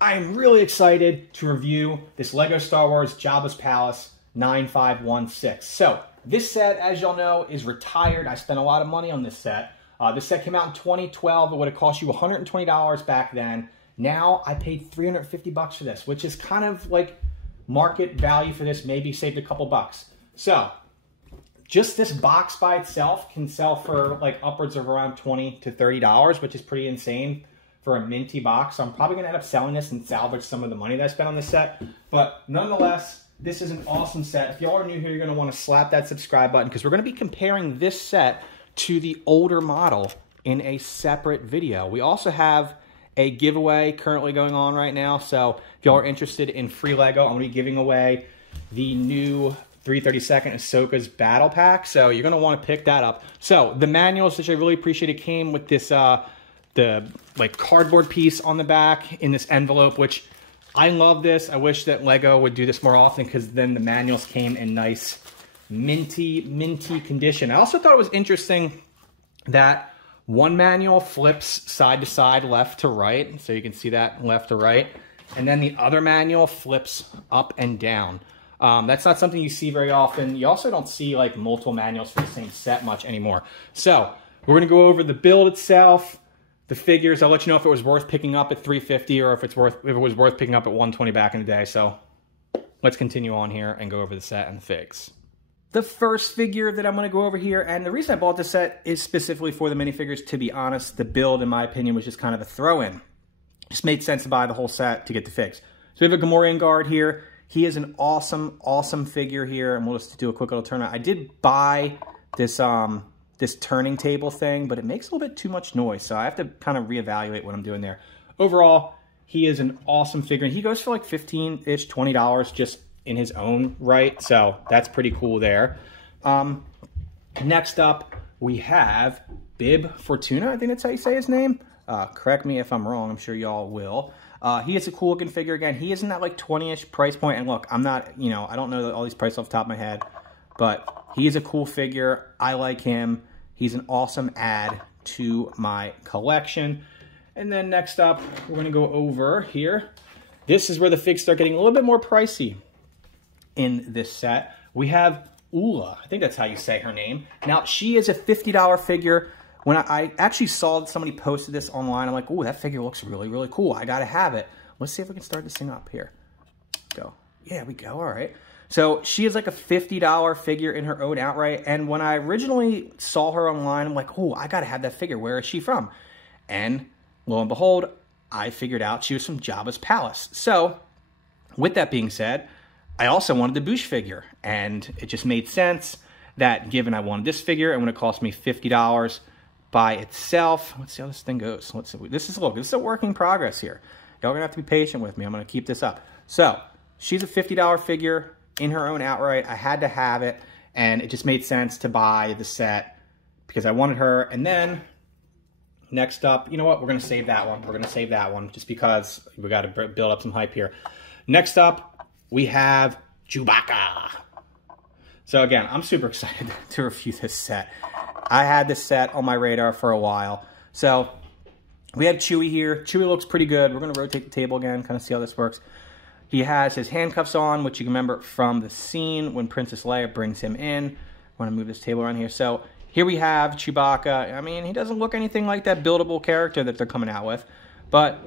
I am really excited to review this LEGO Star Wars Jabbas Palace 9516. So, this set, as y'all know, is retired. I spent a lot of money on this set. This set came out in 2012. It would have cost you $120 back then. Now, I paid $350 for this, which is kind of like market value for this, maybe saved a couple bucks. So, just this box by itself can sell for like upwards of around $20 to $30, which is pretty insane for a minty box. So I'm probably gonna end up selling this and salvage some of the money that I spent on this set. But nonetheless, this is an awesome set. If y'all are new here, you're gonna wanna slap that subscribe button because we're gonna be comparing this set to the older model in a separate video. We also have a giveaway currently going on right now. So if y'all are interested in free Lego, I'm gonna be giving away the new 332nd Ahsoka's Battle Pack. So you're gonna wanna pick that up. So the manuals, which I really appreciated, came with this the like cardboard piece on the back in this envelope, which I love this. I wish that Lego would do this more often because then the manuals came in nice minty condition. I also thought it was interesting that one manual flips side to side, left to right. So you can see that left to right. And then the other manual flips up and down. That's not something you see very often. You also don't see like multiple manuals for the same set much anymore. So we're gonna go over the build itself, the figures. I'll let you know if it was worth picking up at $350 or if it was worth picking up at $120 back in the day. So let's continue on here and go over the set and the figs. The first figure that I'm going to go over here, and the reason I bought this set is specifically for the minifigures. To be honest, the build, in my opinion, was just kind of a throw-in. Just made sense to buy the whole set to get the figs. So we have a Gamorrean Guard here. He is an awesome figure here, and we'll just do a quick little turn. I did buy this this turning table thing, but it makes a little bit too much noise, so I have to kind of reevaluate what I'm doing there. Overall, he is an awesome figure, and he goes for like $15-ish, $20 just in his own right, so that's pretty cool there. Next up, we have Bib Fortuna, I think that's how you say his name. Correct me if I'm wrong, I'm sure y'all will. He is a cool looking figure. Again, he is in that like 20-ish price point, and look, I'm not, you know, I don't know all these prices off the top of my head, but he is a cool figure. I like him. He's an awesome add to my collection. And then next up, we're gonna go over here. This is where the figs start getting a little bit more pricey in this set. We have Oola, I think that's how you say her name. Now, she is a $50 figure. When I actually saw somebody posted this online, I'm like, ooh, that figure looks really cool. I gotta have it. Let's see if we can start this thing up here. Go. Yeah, we go, all right. So she is like a $50 figure in her own outright. And when I originally saw her online, I'm like, oh, I gotta have that figure. Where is she from? And lo and behold, I figured out she was from Jabbas Palace. So with that being said, I also wanted the Boushh figure. And it just made sense that given I wanted this figure, and when it cost me $50 by itself, let's see how this thing goes. Let's see. This is a work in progress here. Y'all gonna have to be patient with me. I'm gonna keep this up. So she's a $50 figure in her own outright. I had to have it, and it just made sense to buy the set because I wanted her. And then next up, you know what? We're gonna save that one. We're gonna save that one just because we got to build up some hype here. Next up, we have Chewbacca. So again, I'm super excited to review this set. I had this set on my radar for a while. So we have Chewie here. Chewie looks pretty good. We're gonna rotate the table again, kind of see how this works. He has his handcuffs on, which you can remember from the scene when Princess Leia brings him in. I want to move this table around here. So here we have Chewbacca. I mean, he doesn't look anything like that buildable character that they're coming out with, but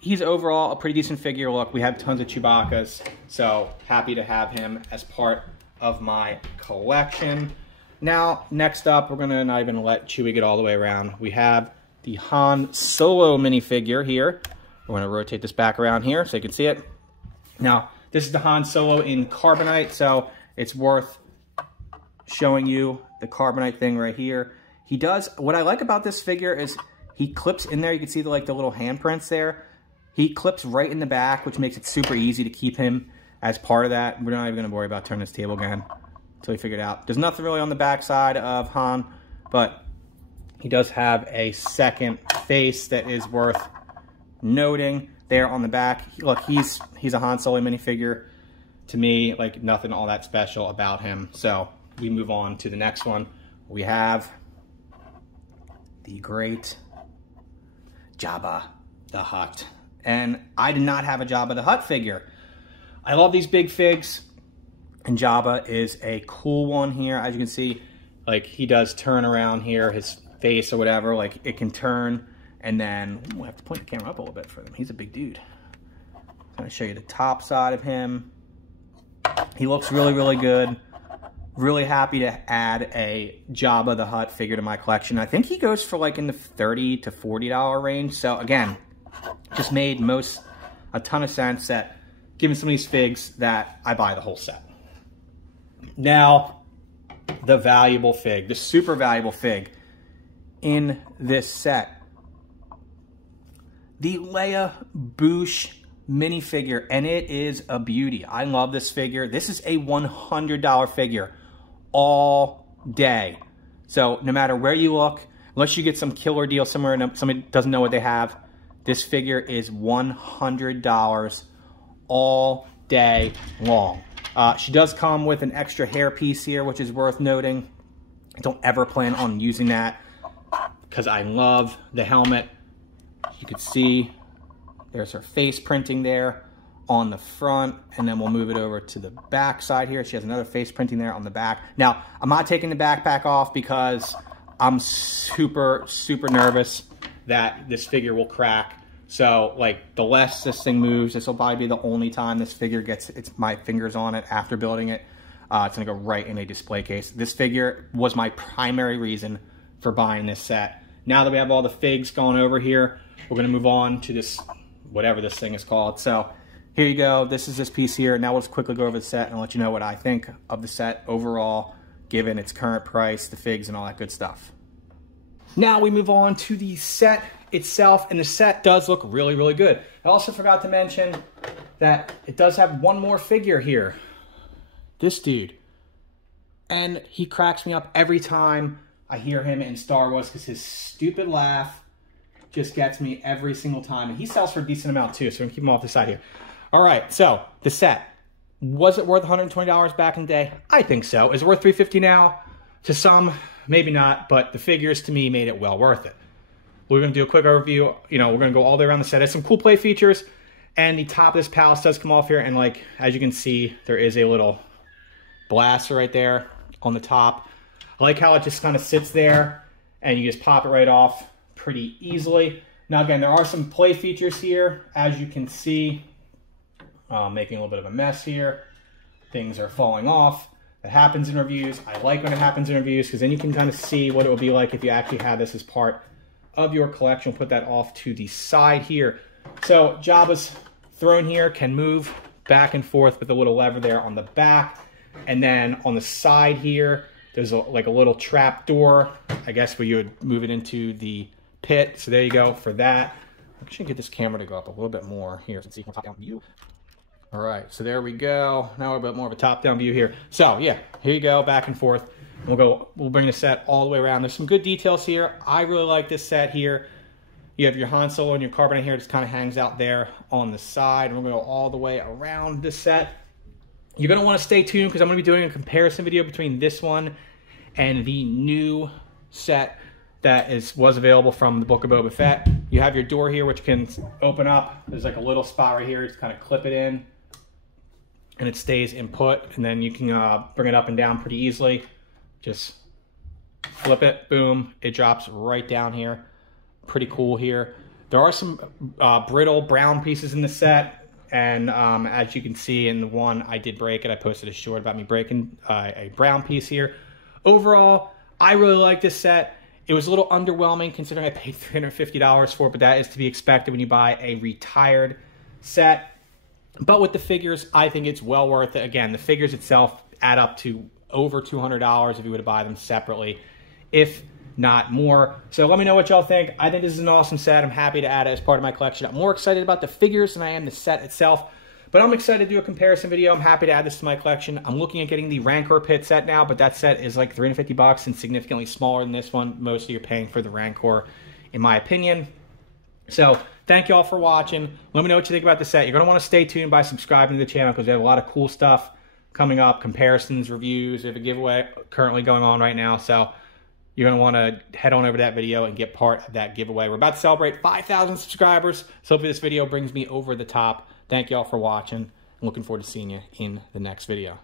he's overall a pretty decent figure. Look, we have tons of Chewbaccas, so happy to have him as part of my collection. Now, next up, we're gonna not even let Chewie get all the way around. We have the Han Solo minifigure here. We're gonna rotate this back around here so you can see it. Now, this is the Han Solo in carbonite, so it's worth showing you the carbonite thing right here. He does, what I like about this figure is he clips in there. You can see the little handprints there. He clips right in the back, which makes it super easy to keep him as part of that. We're not even gonna worry about turning this table again until we figure it out. There's nothing really on the back side of Han, but he does have a second face that is worth noting there on the back. Look, he's a Han Solo minifigure. To me, like nothing all that special about him. So we move on to the next one. We have the great Jabba the Hutt. and I did not have a Jabba the Hutt figure. I love these big figs, and Jabba is a cool one here. As you can see, like, he does turn around here, his face or whatever, like, it can turn, and then we'll have to point the camera up a little bit for him. He's a big dude. I'm going to show you the top side of him. He looks really, really good. Really happy to add a Jabba the Hutt figure to my collection. I think he goes for like in the $30 to $40 range. So again, just made a ton of sense that given some of these figs that I buy the whole set. Now, the valuable fig, the super valuable fig in this set. The Leia Boushh minifigure, and it is a beauty. I love this figure. This is a $100 figure all day. So no matter where you look, unless you get some killer deal somewhere and somebody doesn't know what they have, this figure is $100 all day long. She does come with an extra hair piece here, which is worth noting. I don't ever plan on using that because I love the helmet. You can see there's her face printing there on the front, and then we'll move it over to the back side here. She has another face printing there on the back. Now, I'm not taking the backpack off because I'm super, super nervous that this figure will crack. So, like, the less this thing moves, this will probably be the only time this figure gets my fingers on it after building it. It's gonna go right in a display case. This figure was my primary reason for buying this set. Now that we have all the figs going over here, we're gonna move on to this, whatever this thing is called. So here you go. This is this piece here. Now we'll just quickly go over the set and let you know what I think of the set overall, given its current price, the figs, and all that good stuff. Now we move on to the set itself, and the set does look really, really good. I also forgot to mention that it does have one more figure here. This dude. And he cracks me up every time I hear him in Star Wars because his stupid laugh just gets me every single time. And he sells for a decent amount too, so we're gonna keep him off the side here. All right, so the set. Was it worth $120 back in the day? I think so. Is it worth $350 now? To some, maybe not, but the figures to me made it well worth it. We're gonna do a quick overview. You know, we're gonna go all the way around the set. There's some cool play features, and the top of this palace does come off here, and like, as you can see, there is a little blaster right there on the top. I like how it just kind of sits there, and you just pop it right off pretty easily. Now again, there are some play features here, as you can see. Making a little bit of a mess here. Things are falling off. That happens in reviews. I like when it happens in reviews because then you can kind of see what it would be like if you actually had this as part of your collection. We'll put that off to the side here. So Jabba's throne here can move back and forth with a little lever there on the back. And then on the side here, there's like a little trap door, I guess, where you would move it into the pit. So there you go for that. I should get this camera to go up a little bit more here so you can top-down view. All right, so there we go. Now we're a bit more of a top-down view here. So yeah, here you go, back and forth. We'll bring the set all the way around. There's some good details here. I really like this set here. You have your Han Solo and your carbonite here. It just kind of hangs out there on the side. And we're gonna go all the way around the set. You're gonna wanna stay tuned because I'm gonna be doing a comparison video between this one and the new set that was available from the Book of Boba Fett. You have your door here, which can open up. There's like a little spot right here. Just kind of clip it in, and it stays in put. And then you can bring it up and down pretty easily. Just flip it, boom, it drops right down here. Pretty cool here. There are some brittle brown pieces in the set, and as you can see in the one I did break it, I posted a short about me breaking a brown piece here. Overall, I really like this set. It was a little underwhelming considering I paid $350 for it, but that is to be expected when you buy a retired set. But with the figures, I think it's well worth it. Again, the figures itself add up to over $200 if you were to buy them separately, if not more. So let me know what y'all think. I think this is an awesome set. I'm happy to add it as part of my collection. I'm more excited about the figures than I am the set itself, but I'm excited to do a comparison video. I'm happy to add this to my collection. I'm looking at getting the Rancor Pit set now, but that set is like $350 and significantly smaller than this one. Mostly you're paying for the Rancor, in my opinion. So thank you all for watching. Let me know what you think about the set. You're going to want to stay tuned by subscribing to the channel because we have a lot of cool stuff coming up, comparisons, reviews. We have a giveaway currently going on right now. So you're going to want to head on over to that video and get part of that giveaway. We're about to celebrate 5,000 subscribers, so hopefully this video brings me over the top. Thank you all for watching. I'm looking forward to seeing you in the next video.